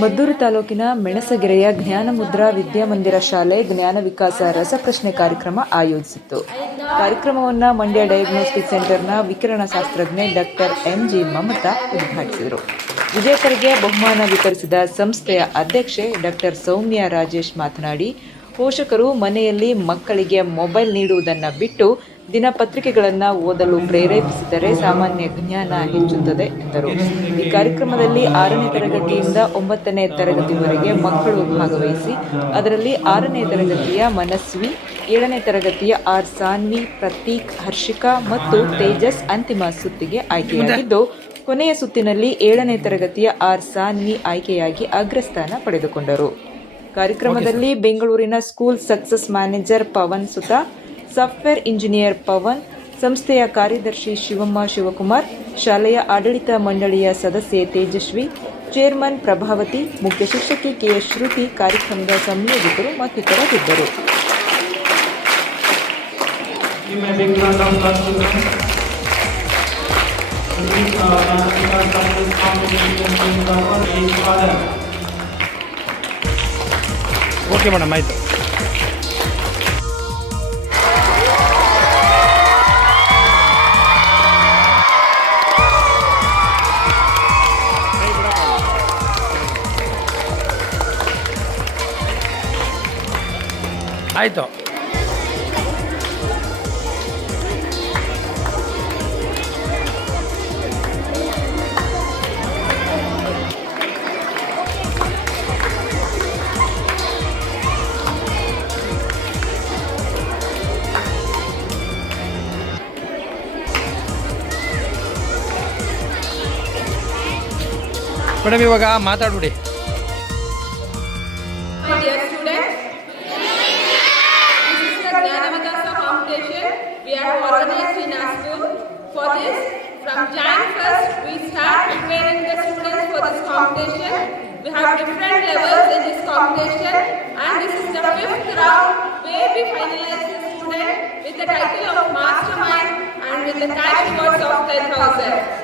ಮದ್ದೂರು ತಾಲೂಕಿನ ಮೆಣಸಗೆರೆಯ ಜ್ಞಾನಮುದ್ರಾ ವಿದ್ಯಾಮಂದಿರ ಶಾಲೆ ಜ್ಞಾನ ವಿಕಾಸ ರಸಪ್ರಶ್ನೆ ಕಾರ್ಯಕ್ರಮ ಆಯೋಜಿಸಿತ್ತು. ಕಾರ್ಯಕ್ರಮವನ್ನು ಮಂಡ್ಯ ಡಯಾಗ್ನೋಸ್ಟಿಕ್ ಸೆಂಟರ್ನ ವಿಕಿರಣಶಾಸ್ತ್ರಜ್ಞೆ ಡಾಕ್ಟರ್ ಎಂಜಿ ಮಮತಾ ಉದ್ಘಾಟಿಸಿದರು. ವಿಜೇತರಿಗೆ ಬಹುಮಾನ ವಿತರಿಸಿದ ಸಂಸ್ಥೆಯ ಅಧ್ಯಕ್ಷೆ ಡಾಕ್ಟರ್ ಸೌಮ್ಯ ರಾಜೇಶ್ ಮಾತನಾಡಿ ಪೋಷಕರು ಮನೆಯಲ್ಲಿ ಮಕ್ಕಳಿಗೆ ಮೊಬೈಲ್ ನೀಡುವುದನ್ನು ಬಿಟ್ಟು ದಿನಪತ್ರಿಕೆಗಳನ್ನು ಓದಲು ಪ್ರೇರೇಪಿಸಿದರೆ ಸಾಮಾನ್ಯ ಜ್ಞಾನ ಹೆಚ್ಚುತ್ತದೆ ಎಂದರು. ಈ ಕಾರ್ಯಕ್ರಮದಲ್ಲಿ ಆರನೇ ತರಗತಿಯಿಂದ ಒಂಬತ್ತನೇ ತರಗತಿವರೆಗೆ ಮಕ್ಕಳು ಭಾಗವಹಿಸಿ, ಅದರಲ್ಲಿ ಆರನೇ ತರಗತಿಯ ಮನಸ್ವಿ, ಏಳನೇ ತರಗತಿಯ ಆರ್ ಸಾನ್ವಿ, ಪ್ರತೀಕ್, ಹರ್ಷಿಕಾ ಮತ್ತು ತೇಜಸ್ ಅಂತಿಮ ಸುತ್ತಿಗೆ ಆಯ್ಕೆಯಾಗಿದ್ದು, ಕೊನೆಯ ಸುತ್ತಿನಲ್ಲಿ ಏಳನೇ ತರಗತಿಯ ಆರ್ ಸಾನ್ವಿ ಆಯ್ಕೆಯಾಗಿ ಅಗ್ರಸ್ಥಾನ ಪಡೆದುಕೊಂಡರು. ಕಾರ್ಯಕ್ರಮದಲ್ಲಿ ಬೆಂಗಳೂರಿನ ಸ್ಕೂಲ್ ಸಕ್ಸಸ್ ಮ್ಯಾನೇಜರ್ ಪವನ್ ಸುತ ಸಾಫ್ಟ್ವೇರ್ ಇಂಜಿನಿಯರ್ ಪವನ್ ಸಂಸ್ಥೆಯ ಕಾರ್ಯದರ್ಶಿ ಶಿವಮ್ಮ ಶಿವಕುಮಾರ್ ಶಾಲೆಯ ಆಡಳಿತ ಮಂಡಳಿಯ ಸದಸ್ಯೆ ತೇಜಸ್ವಿ ಚೇರ್ಮನ್ ಪ್ರಭಾವತಿ ಮುಖ್ಯ ಶಿಕ್ಷಕಿ ಕೆಎಸ್ ಶ್ರುತಿ ಕಾರ್ಯಕ್ರಮದ ಸಂಯೋಜಕರು ಮತ್ತಿತರರಿದ್ದರು. Thank me Competition team number is father. Okay madam ಆಯಿತು In our school. For this, from Jan 1st, we start preparing the students for this competition. We have different levels in this competition and this is the fifth round where we finalize the student with the title of Mastermind and with the cash rewards of 10,000.